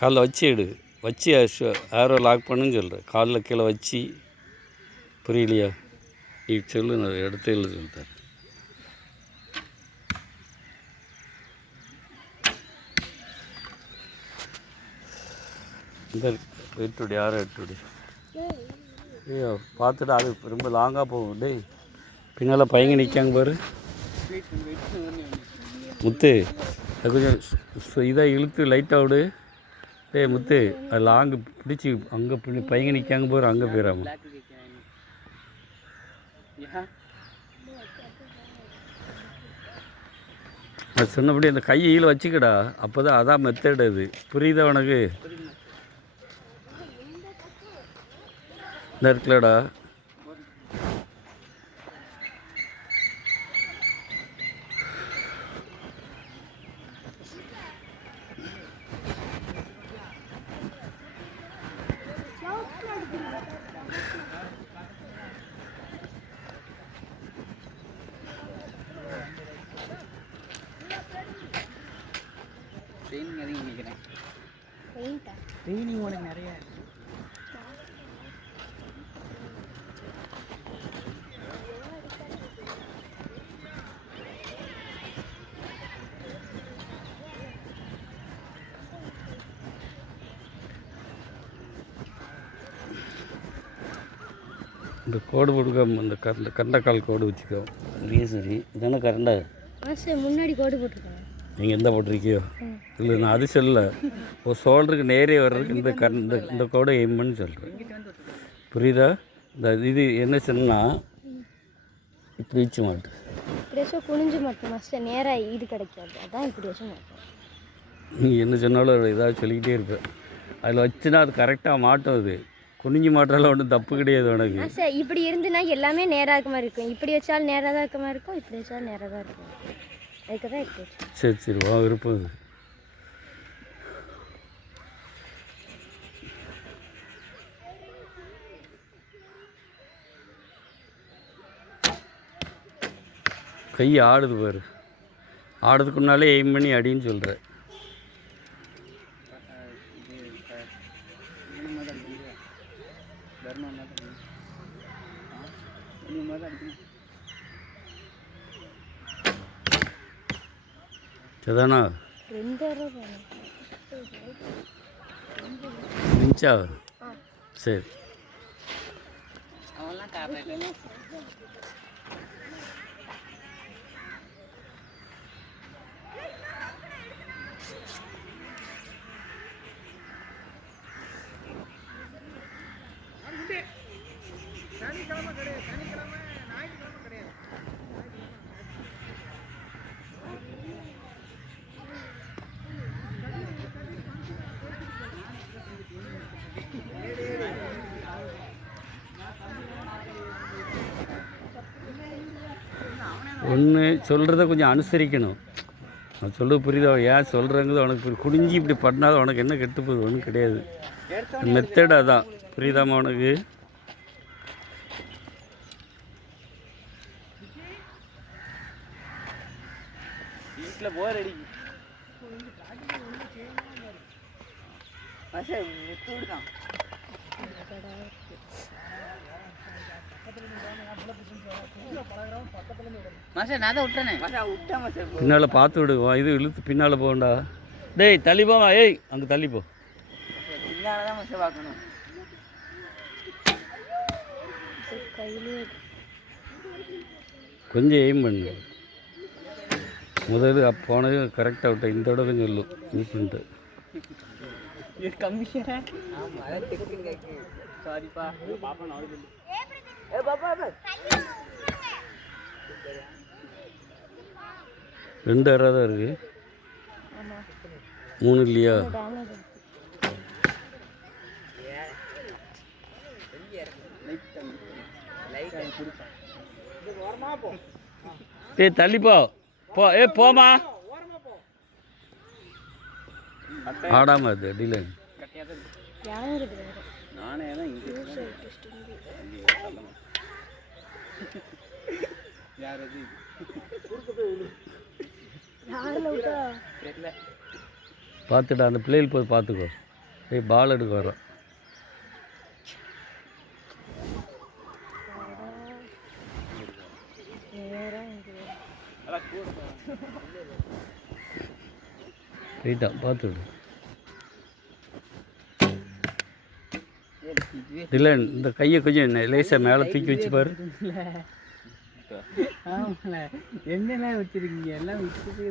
காலில் வச்சு எடு, வச்சு ஏரோ லாக் பண்ணுன்னு சொல்கிறேன். காலில் கீழே வச்சு. புரியலையா? நீ சொல்லு, நான் எடுத்து இல்லை சொல்லித்தரேன். இந்த எட்டுடி, யாரும் எட்டுடி. ஐயோ பார்த்துட்டு அது ரொம்ப லாங்காக போகும். டேய் பின்னால் பையங்க நிற்காங்க பாரு. முத்து அது கொஞ்சம் இதாக இழுத்து லைட்டாக விடு. டேய் முத்து அது லாங்கு பிடிச்சி அங்கே பையங்க நிற்காங்க பாரு, அங்கே போயிடாம. அது சொன்னபடி அந்த கையை ஈழ வச்சுக்கடா, அப்போ தான் அதான் மெத்தட். அது புரியுதா உனக்கு? இந்த இருக்குல்லடா. ட்ரைனிங் அதிகம் நினைக்கிறேன். ட்ரைனிங் உனக்கு நிறைய இந்த கோடு போட்டுக்க, இந்த கரண்டக்கால் கோடு வச்சுக்கோ. இல்லையே சரி இதானே கரண்டா முன்னாடி கோடு போட்டுருக்கேன். நீங்கள் எந்த போட்டிருக்கியோ இல்லை, நான் அது சொல்லலை. ஒரு ஷோல்டருக்கு நேரே வர்றதுக்கு இந்த கோடை எய்ம்னு சொல்கிறேன். புரியுதா? இந்த இது என்ன சொன்னால் இப்படி வச்சு மாட்டேன், இப்படி வச்சு குனிஞ்சு மாட்டேன். மஸ்ட்டு நேராக இது கிடைக்காது, அதான் இப்படி வச்சு மாட்டேன். நீ என்ன சொன்னாலும் ஏதாவது சொல்லிக்கிட்டே இருப்பேன். அதில் வச்சுன்னா அது கரெக்டாக மாட்டும். அது குனிஞ்சு மாட்டாலும் ஒன்றும் தப்பு கிடையாது உனக்கு. சார் இப்படி இருந்துன்னா எல்லாமே நேராக இருக்க மாதிரி இருக்கும். இப்படி வச்சாலும் நேராக தான் இருக்க மாதிரி இருக்கும், இப்படி வச்சாலும் நேராக தான் இருக்கும். அதுக்கு தான் இப்படி. சரி சரி வா, விருப்பம் அது. கை ஆடுது பாரு, ஆடுறதுக்கு முன்னாலே எய்ம் பண்ணி அடின்னு சொல்கிறேன். சரிதானா? நிமிஷா சரி. ஒன்று சொல்கிறத கொஞ்சம் அனுசரிக்கணும். நான் சொல்கிறது புரியுதா? ஏன் சொல்கிறேங்கிறது உனக்கு குடிஞ்சி இப்படி பண்ணாத உனக்கு என்ன கெட்டு போகுது? ஒன்றும் கிடையாது. மெத்தட் அதான். புரியுதாம்மா உனக்கு? வீட்டில் போர் அடி தான். பின்னால் பார்த்து விடுவா, இது இழுத்து பின்னால் போகண்டா. டேய் தள்ளி போவா, ஏய் அங்கே தள்ளி போ. கொஞ்சம் எய்ம் பண்ணு. முதல்ல போனது கரெக்டாக விட்டேன். இந்த விட கொஞ்சம் சொல்லும் இது பண்ணிட்டு. ரெண்டு அரை தான் இருக்குது, 3 இல்லையா? ஏய் தள்ளிப்போ போ, ஏ போமா ஆடாம அது அடியில். நானே தான் இங்கே யார் அது பார்த்துடா, அந்த பிள்ளைகள் போய் பார்த்துக்கோ. ஏய் பால் எடுக்க வரோம். ரைட்டா பார்த்து விடு. இல்லை இந்த கையை கொஞ்சம் லேசாக மேலே தூக்கி வச்சு பாரு. என்னெல்லாம் வச்சிருக்கீங்க எல்லாம் வச்சுட்டு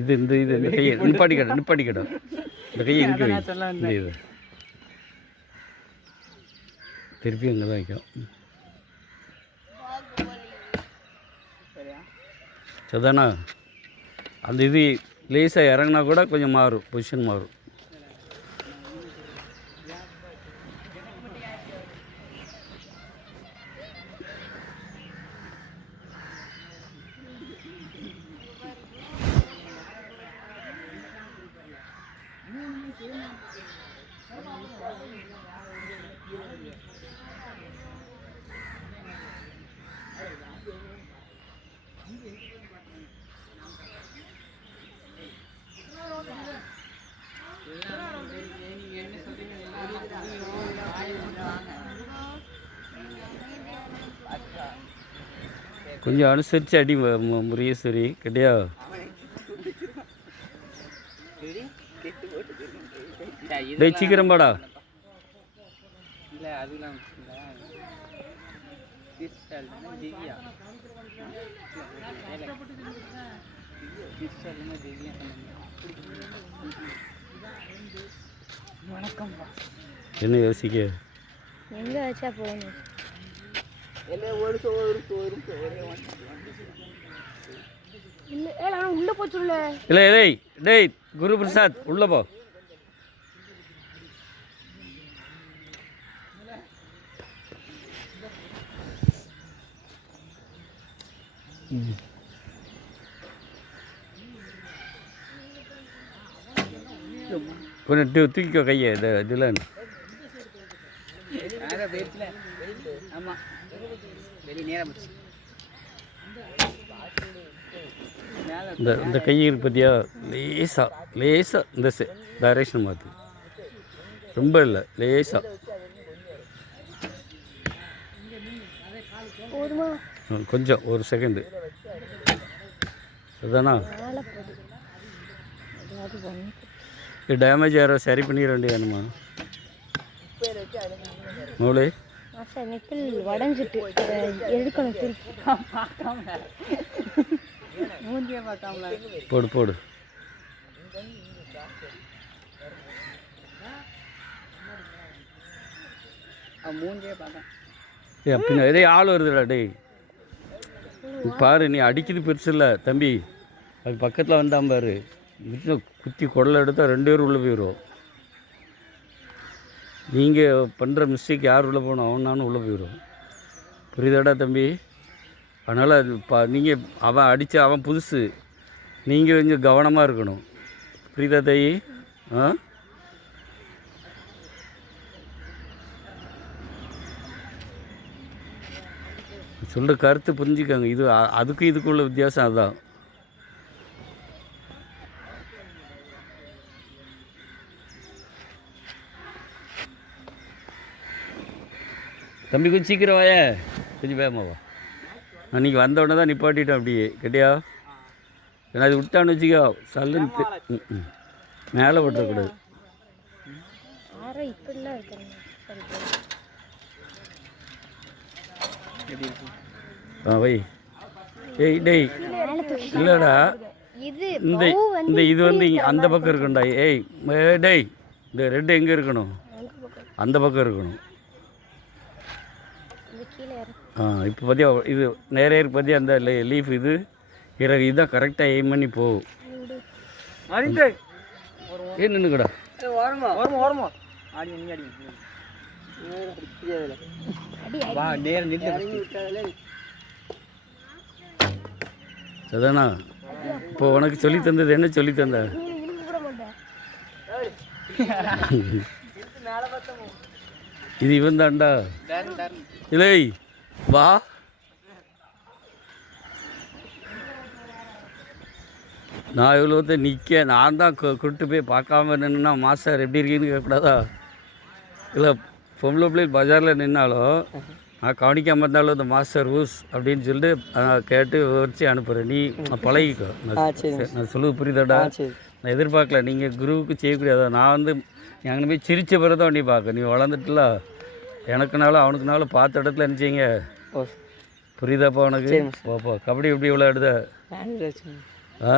இது இந்த கையை நிப்பாட்டிக்கடா இந்த கையை இங்கே வை. இந்த இது திருப்பி அங்கே தான் வைக்கும். சரிதானா? அந்த இது லேசாக இறங்கினா கூட கொஞ்சம் மாறும், பொசிஷன் மாறும். கொஞ்சம் அனுசரித்து அடி முருகேஸ்வரி கிடையா? டேய் சீக்கிரம் பாடா. இல்லை அதெல்லாம் வணக்கம்ப்பா. என்ன யோசிக்க? எங்கே வச்சா போகணும்? இல்லை உள்ளே போச்சுள்ள. இல்லை டேய் டேய் குரு பிரசாத் உள்ளே போ. கொஞ்சம் தூக்கிக்கோ கையை. இதில் ஆமாம் வெளியே நேரம் போச்சு. இந்த கை இருக்கு பார்த்தியா? லேசாக இந்த டைரக்ஷன் மாற்று. ரொம்ப இல்லை, லேசாக. கொஞ்சம் ஒரு செகண்டு. அதுதானா? இது டேமேஜ் யாரோ சரி பண்ணிட வேண்டியதானுமா மௌலே? நிப்பிள் உடஞ்சிட்டு எடுக்கணும் திருப்பி. மூஞ்சியை பார்க்காமல போடு. மூஞ்சியை பார்த்தேன். ஏ அப்படின்னா எதே ஆள் வருதுடா. டேய் பாரு, நீ அடிக்கிறது பெருசு இல்லை தம்பி. அது பக்கத்தில் வந்தான் பாரு. குத்தி குடலை எடுத்தால் 2 பேரும் உள்ளே போயிடும். நீங்கள் பண்ணுற மிஸ்டேக் யார் உள்ளே போகணும்? அவன் நானும் உள்ளே போயிடும். புரியுதாடா தம்பி? அதனால் அது நீங்கள் அவன் அடித்த அவன் புதுசு, நீங்கள் கொஞ்சம் கவனமாக இருக்கணும். புரியுதா தாயி? ஆ சொல்கிற கருத்து புரிஞ்சுக்கோங்க. இது அதுக்கும் இதுக்குள்ள வித்தியாசம் அதுதான். தம்பி கொஞ்சம் சீக்கிரம் வாய, கொஞ்சம் வேகமாவா. அன்றைக்கி வந்த உடனே தான் நிப்பாட்டிட்டேன் அப்படியே கேட்டியா? ஏன்னா அது விட்டான்னு வச்சுக்கோ சல்லுன்னு மேலே போட்டுறக்கூடாது. வை. ஏய் டேய் இல்லைடா, இந்த இந்த இது வந்து அந்த பக்கம் இருக்குண்டா. ஏய் டேய், இந்த ரெட்டு எங்கே இருக்கணும்? அந்த பக்கம் இருக்கணும். இப்போ பார்த்தியா இது நேரே இருக்கு பார்த்தியா? அந்த லீஃப் இது இறகு இதுதான் கரெக்டாக எய்ம் பண்ணி போகும். ஏன் நின்றுக்கடா? சதானா, இப்போ உனக்கு சொல்லி தந்தது என்ன சொல்லி தந்த? இது இவன் தான்டா. இல்லை வா. நான் இவ்வளோத்த நிற்க நான் தான் கூப்பிட்டு போய் பார்க்காம நின்னா மாஸ்டர் எப்படி இருக்குன்னு கேட்கக்கூடாதா? இல்லை பொம்பளை பிள்ளைகள் பஜாரில் நின்னாலும் நான் கவனிக்காமல் இருந்தாலும் இந்த மாஸ்டர் ஊஸ் அப்படின்னு சொல்லிட்டு கேட்டு விவரித்து அனுப்புகிறேன். நீ பழகிக்கோ. நான் சொல்லுவது புரியுதாடா? நான் எதிர்பார்க்கல நீங்கள் குருவுக்கு செய்யக்கூடியதா. நான் வந்து அங்கே போய் சிரித்த பிறகு தான் நீ பார்க்க. நீ வளர்ந்துட்டுல எனக்குனாலும் அவனுக்குனாலும் பார்த்த இடத்துல என்ன செய்யுங்க. புரியுதாப்பா உனக்கு? போப்போ கபடி எப்படி விளையாடுத? ஆ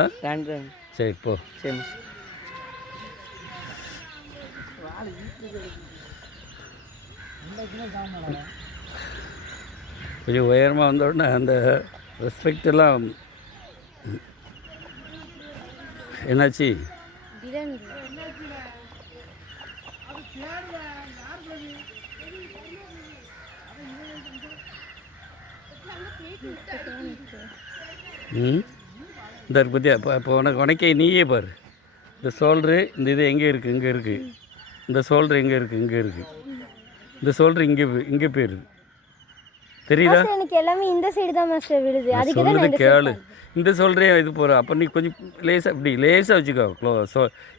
சரி போ. கொஞ்சம் உயரமாக வந்த உடனே அந்த ரெஸ்பெக்ட் எல்லாம் என்னாச்சு? இந்த பற்றியா இப்போ உனக்கே நீயே பாரு. இந்த ஷோல்ட்ரு இந்த இது எங்கே இருக்குது? இங்கே இருக்குது. இந்த ஷோல்ட்ரு எங்கே இருக்குது? இங்கே இருக்குது. இந்த ஷோல்ட்ரு இங்கே போயிருது. தெரியுதா? எனக்கு எல்லாமே இந்த சைடு தான் மாஸ்டர் விழுது. அதுக்கு சொல்லுது கேளு. இந்த ஷோல்டரே இது போகிற அப்போ நீ கொஞ்சம் லேசாக இப்படி லேசாக வச்சுக்கோ.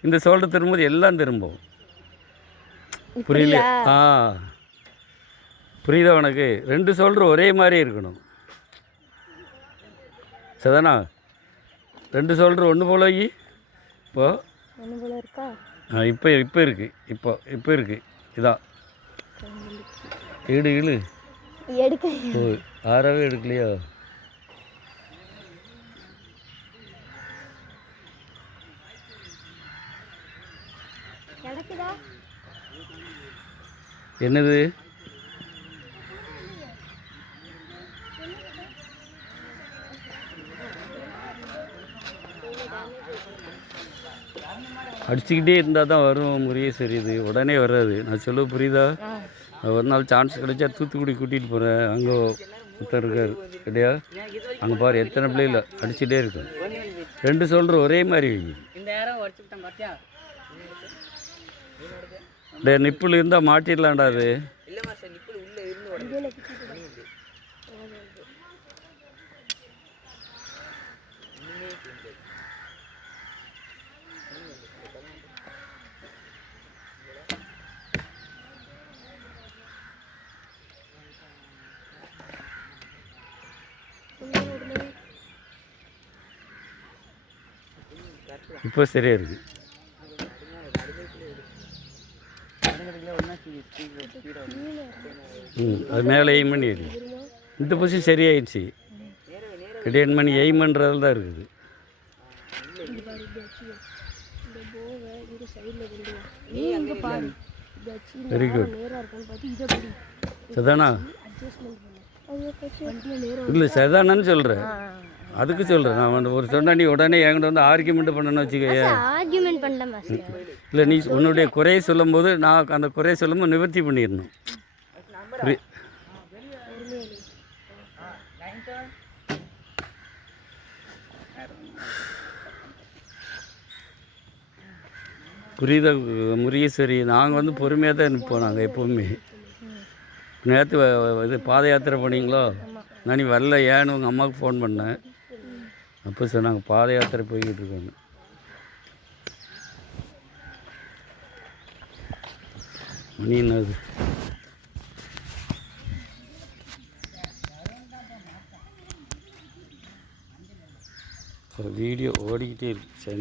இந்த ஷோல்டர் திரும்பும்போது எல்லாம் திரும்பும். புரியல? புரியுதா உனக்கு? 2 ஷோல்டர் ஒரே மாதிரி இருக்கணும். சரிதானா? 2 ஷோல்டர் ஒன்று போல வை. இப்போ ஒன்று போல இருக்கா? இப்போ இருக்குது. இப்போ இருக்குது. இதான் இழு எடுக்க ஆறாவே எடுக்கலையா? என்னது? அடிச்சுக்கிட்டே இருந்தால் தான் வரும் முருகேஸ்வரி. இது உடனே வராது. நான் சொல்ல புரியுதா? ஒரு நாள் சான்ஸ் கிடைச்சா தூத்துக்குடி கூட்டிகிட்டு போகிறேன். அங்கே ஒருத்தர் இருக்கார் கிடையா? அங்கே பாரு எத்தனை பிள்ளைகள் அடிச்சுட்டே இருக்கும். 2 ஷோல்டர் ஒரே மாதிரி வைங்க. டே நிப்பிள் இருந்தால் மாட்டிடலாம்டா. அது இப்போ சரியாக இருக்குது. அது மேலே எய்ம் பண்ணி எடு. இந்த பொசிஷன் சரியாயிடுச்சு. கிடையாது மணி எய்ம் பண்ணுறதுல தான் இருக்குது. Very good. சதானா? இல்லை சதானான்னு சொல்கிறேன். அதுக்கு சொல்கிறேன். நான் ஒரு சொன்னா நீ உடனே என்கிட்ட வந்து ஆர்கியூமெண்ட் பண்ணணும்னு வச்சுக்கோங்க. ஆர்கியூமெண்ட் பண்ணல மாஸ்டர். இல்லை நீ உன்னுடைய குறையை சொல்லும்போது நான் அந்த குறையை சொல்லும்போது நிவர்த்தி பண்ணிடணும். புரியுதா முருகேஸ்வரி? நாங்கள் வந்து பொறுமையாக தான் நிற்போம். நாங்கள் எப்போவுமே நேற்று இது பாத யாத்திரை போனீங்களோ? நான் நீ வரல ஏன்னு உங்கள் அம்மாவுக்கு ஃபோன் பண்ணேன். அப்போ சார் நாங்கள் பாத யாத்திரை போய்கிட்டு இருக்கோங்க. மணி என்னது? வீடியோ ஓடிக்கிட்டே இருக்கு. சரி.